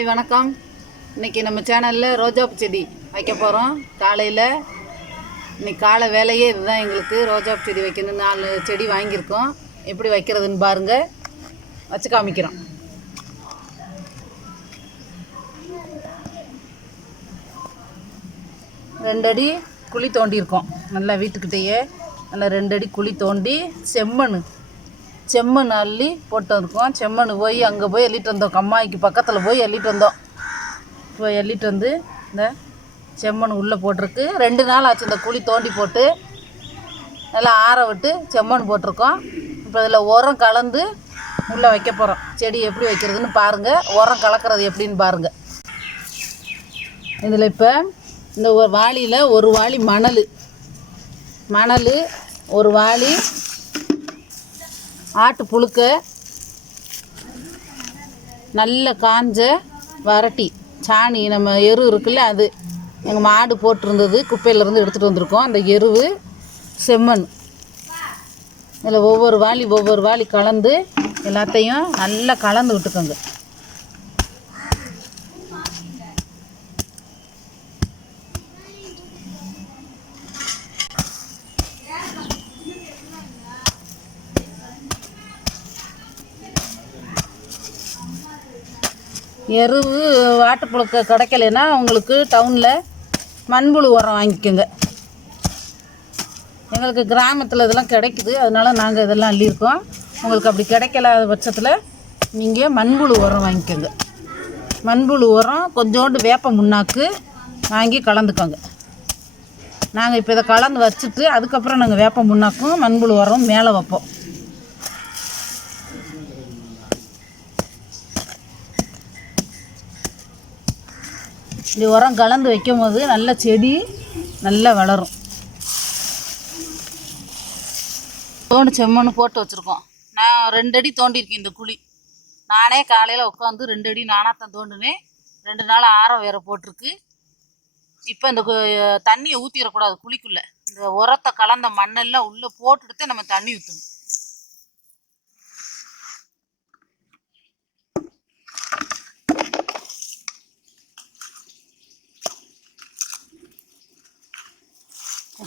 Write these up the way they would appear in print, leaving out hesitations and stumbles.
Hi வணக்கம். இன்றைக்கி நம்ம சேனலில் ரோஜாப்பூ செடி வைக்க போகிறோம். காலையில் இன்றைக்கி காலை வேலையே இதுதான். எங்களுக்கு ரோஜாப்பூ செடி வைக்கணும். 4 செடி வாங்கியிருக்கோம். எப்படி வைக்கிறதுன்னு பாருங்கள், வச்சு காமிக்கிறோம். ரெண்டு அடி குழி தோண்டியிருக்கோம். நல்லா வீட்டுக்கிட்டேயே நல்லா 2 அடி குழி தோண்டி செம்மண் அள்ளி போட்டு இருக்கோம். செம்மண் போய் அங்கே போய் எள்ளிட்டு வந்தோம். கம்மாய்க்கு பக்கத்தில் போய் எள்ளிட்டு வந்தோம். போய் எள்ளிட்டு வந்து இந்த செம்மண் உள்ளே போட்டிருக்கு. 2 நாள் ஆச்சு இந்த குழி தோண்டி போட்டு நல்லா ஆற விட்டு செம்மண் போட்டிருக்கோம். இப்போ இதில் உரம் கலந்து உள்ளே வைக்க போகிறோம். செடி எப்படி வைக்கிறதுன்னு பாருங்கள், உரம் கலக்கிறது எப்படின்னு பாருங்கள். இதில் இப்போ இந்த ஒரு வாளியில் ஒரு வாளி மணல், ஒரு வாளி ஆட்டு புழுக்க, நல்ல காஞ்ச வரட்டி சாணி, நம்ம எரு இருக்குல்ல, அது எங்கள் மாடு போட்டிருந்தது, குப்பையிலேருந்து எடுத்துகிட்டு வந்திருக்கோம். அந்த எருவு, செம்மண், இதில் ஒவ்வொரு வாளி கலந்து எல்லாத்தையும் நல்லா கலந்து விட்டுக்கோங்க. எருவு ஆட்டுப்புழுக்க கிடைக்கலைன்னா உங்களுக்கு டவுனில் மண்புழு உரம் வாங்கிக்கோங்க. எங்களுக்கு கிராமத்தில் இதெல்லாம் கிடைக்குது, அதனால் நாங்கள் இதெல்லாம் அள்ளியிருக்கோம். உங்களுக்கு அப்படி கிடைக்கல பட்சத்தில் நீங்கள் மண்புழு உரம் வாங்கிக்கோங்க. மண்புழு உரம் கொஞ்சோண்டு வேப்ப முன்னாக்கு வாங்கி கலந்துக்கோங்க. நாங்கள் இப்போ இதை கலந்து வச்சுட்டு அதுக்கப்புறம் நாங்கள் வேப்ப முன்னாக்கும் மண்புழு உரம் மேலே வைப்போம். இப்படி உரம் கலந்து வைக்கும் போது நல்ல செடி நல்லா வளரும். செம்மண் போட்டு வச்சுருக்கோம். நான் 2 அடி தோண்டியிருக்கேன். இந்த குழி நானே காலையில் உட்காந்து 2 அடி நானாத்தான் தோண்டினேன். 2 நாள் ஆரம் வேற போட்டிருக்கு. இப்போ இந்த தண்ணியை ஊற்றிடக்கூடாது. குழிக்குள்ளே இந்த உரத்தை கலந்த மண்ணெல்லாம் உள்ளே போட்டுட்டு நம்ம தண்ணி ஊற்றணும்.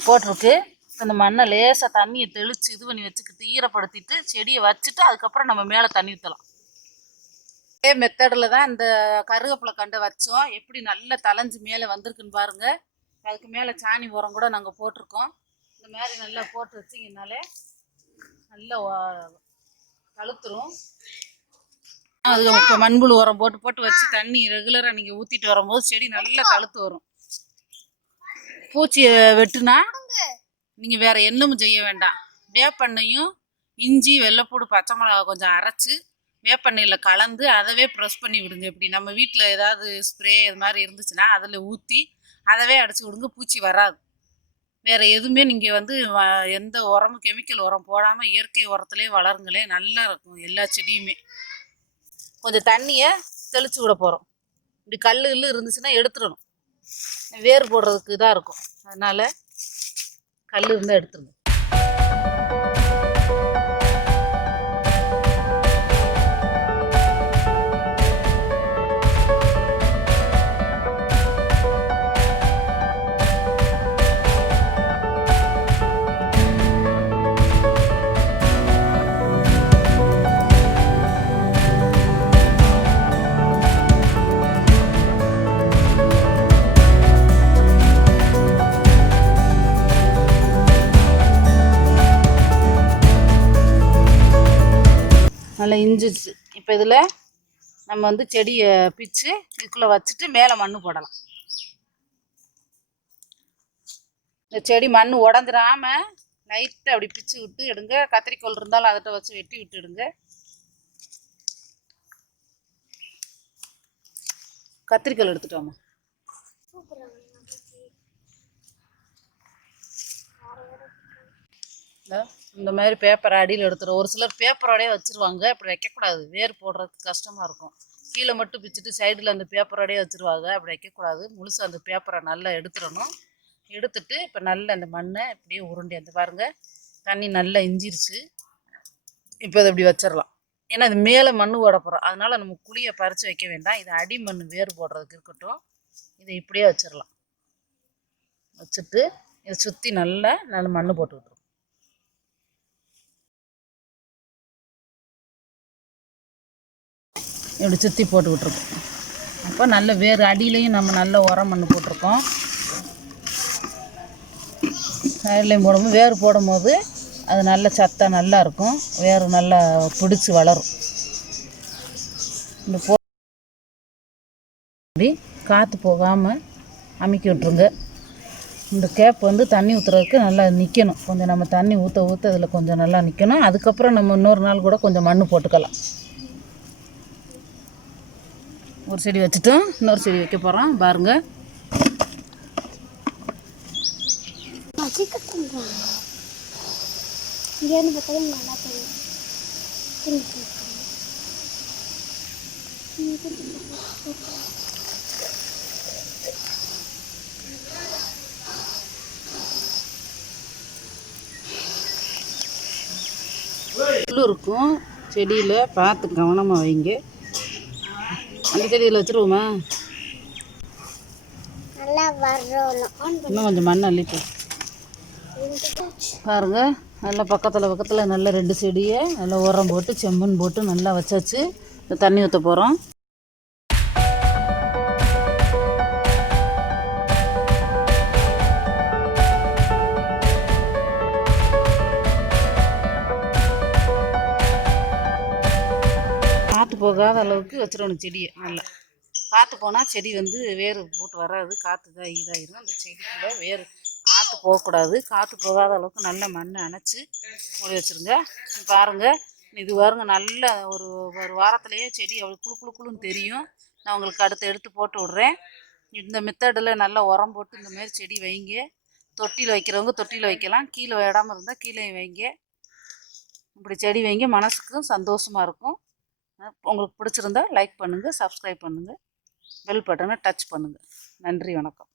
போட்டிருக்கு. அந்த மண்ணை லேசாக தண்ணியை தெளித்து இது பண்ணி வச்சுக்கிட்டு ஈரப்படுத்திட்டு செடியை வச்சுட்டு அதுக்கப்புறம் நம்ம மேலே தண்ணி ஊற்றலாம். அதே மெத்தடில் தான் இந்த கருவேப்பிலை கண்டை வச்சோம். எப்படி நல்லா தளைஞ்சு மேலே வந்திருக்குன்னு பாருங்கள். அதுக்கு மேலே சாணி உரம் கூட நாங்கள் போட்டிருக்கோம். இந்த மாதிரி நல்லா போட்டு வச்சிங்கனாலே நல்லா தழுத்துரும். அதுக்கு மண்புழு உரம் போட்டு வச்சு தண்ணி ரெகுலராக நீங்கள் ஊற்றிட்டு வரும்போது செடி நல்லா தழுத்து வரும். பூச்சியை வெட்டுனா நீங்கள் வேறு என்னமும் செய்ய வேண்டாம். வேப்பெண்ணையும் இஞ்சி, வெள்ளைப்பூடு, பச்சை மிளகா கொஞ்சம் அரைச்சி வேப்பெண்ணையில் கலந்து அதவே ப்ரெஸ் பண்ணி விடுங்க. இப்படி நம்ம வீட்டில் ஏதாவது ஸ்ப்ரே இது மாதிரி இருந்துச்சுன்னா அதில் ஊற்றி அதவே அடிச்சு விடுங்க. பூச்சி வராது. வேறு எதுவுமே நீங்கள் எந்த உரமும் கெமிக்கல் உரம் போடாமல் இயற்கை உரத்துலேயே வளருங்களே, நல்லா இருக்கும். எல்லா செடியுமே கொஞ்சம் தண்ணியை தெளித்து விட போகிறோம். இப்படி கல் இருந்துச்சுன்னா எடுத்துடணும். வேர் போடுறதுக்கு இதாக இருக்கும். அதனால் கல் இருந்தால் எடுத்துருங்க. நல்லா இஞ்சிச்சு. இப்போ இதில் நம்ம செடியை பிச்சு இதுக்குள்ளே வச்சுட்டு மேலே மண் போடலாம். இந்த செடி மண் உடஞ்சிடாமல் லைட்டாக அப்படி பிச்சு விட்டு எடுங்க. கத்திரிக்கோல் இருந்தாலும் அதை வச்சு வெட்டி விட்டு எடுங்க. கத்திரிக்கோல் எடுத்துட்டு வாமா. இந்த மாதிரி பேப்பரை அடியில் எடுத்துடும். ஒரு சிலர் பேப்பரோடையே வச்சுருவாங்க. அப்படி வைக்கக்கூடாது. வேர் போடுறதுக்கு கஷ்டமாக இருக்கும். கீழே மட்டும் பிச்சுட்டு சைடில் அந்த பேப்பரோடையே வச்சுருவாங்க. அப்படி வைக்கக்கூடாது. முழுசாக அந்த பேப்பரை நல்லா எடுத்துடணும். எடுத்துட்டு இப்போ நல்ல அந்த மண்ணை இப்படியே உருண்டி அந்த பாருங்கள், தண்ணி நல்லா இஞ்சிருச்சு. இப்போ இதை இப்படி வச்சிடலாம். ஏன்னா அது மேலே மண் ஓட போகிறோம், அதனால் நம்ம குழியை பறித்து வைக்க வேண்டாம். இது அடி மண் வேறு போடுறதுக்கு இருக்கட்டும். இதை இப்படியே வச்சிடலாம். வச்சுட்டு இதை சுற்றி நல்லா மண் போட்டு விட்டுருவோம். இப்படி சுற்றி போட்டு விட்டுருக்கோம். அப்போ நல்ல வேறு அடியிலையும் நம்ம நல்ல உரம் மண் போட்டிருக்கோம். சைட்லையும் போடும்போது வேறு போடும்போது அது நல்ல சத்தாக நல்லா இருக்கும். வேறு நல்லா பிடிச்சி வளரும். இந்த அப்படி காற்று போகாமல் அமுக்கி விட்ருங்க. இந்த கேப் வந்து தண்ணி ஊற்றுறதுக்கு நல்லா நிற்கணும். கொஞ்சம் நம்ம தண்ணி ஊற்ற ஊற்ற அதில் கொஞ்சம் நல்லா நிற்கணும். அதுக்கப்புறம் நம்ம இன்னொரு நாள் கூட கொஞ்சம் மண் போட்டுக்கலாம். ஒரு செடி வச்சுட்டோம், இன்னொரு செடி வைக்க போகிறோம். பாருங்கள். புல் இருக்கும் செடியில், பார்த்து கவனமாக வைங்க. அந்த செடியில் வச்சுருவோமா? இன்னும் கொஞ்சம் மண் அள்ளிப்போ பாருங்க. நல்லா பக்கத்தில் நல்லா 2 செடியை நல்லா உரம் போட்டு செம்மண் போட்டு நல்லா வச்சாச்சு. தண்ணி ஊற்ற போகிறோம். காற்று போகாத அளவுக்கு வச்சிடணும் செடியை. நல்லா காற்று போனால் செடி வந்து வேறு போட்டு வராது. காற்று தான் இதாகிடும். அந்த செடிக்குள்ளே வேறு காற்று போகக்கூடாது. காற்று போகாத அளவுக்கு நல்ல மண்ணை அணைச்சி மூடி வச்சுருங்க. பாருங்கள், இது பாருங்க, நல்ல ஒரு வாரத்துலேயே செடி அவ்வளோ குளுன்னு தெரியும். நான் உங்களுக்கு அடுத்து எடுத்து போட்டு விட்றேன். இந்த மெத்தடில் நல்லா உரம் போட்டு இந்தமாரி செடி வைங்க. தொட்டியில் வைக்கிறவங்க தொட்டியில் வைக்கலாம். கீழே விடாமல் இருந்தால் கீழே வைங்க. இப்படி செடி வைங்க, மனசுக்கும் சந்தோஷமாக இருக்கும். உங்களுக்கு பிடிச்சிருந்தா லைக் பண்ணுங்கள், சப்ஸ்கிரைப் பண்ணுங்கள், பெல் பட்டனை டச் பண்ணுங்கள். நன்றி, வணக்கம்.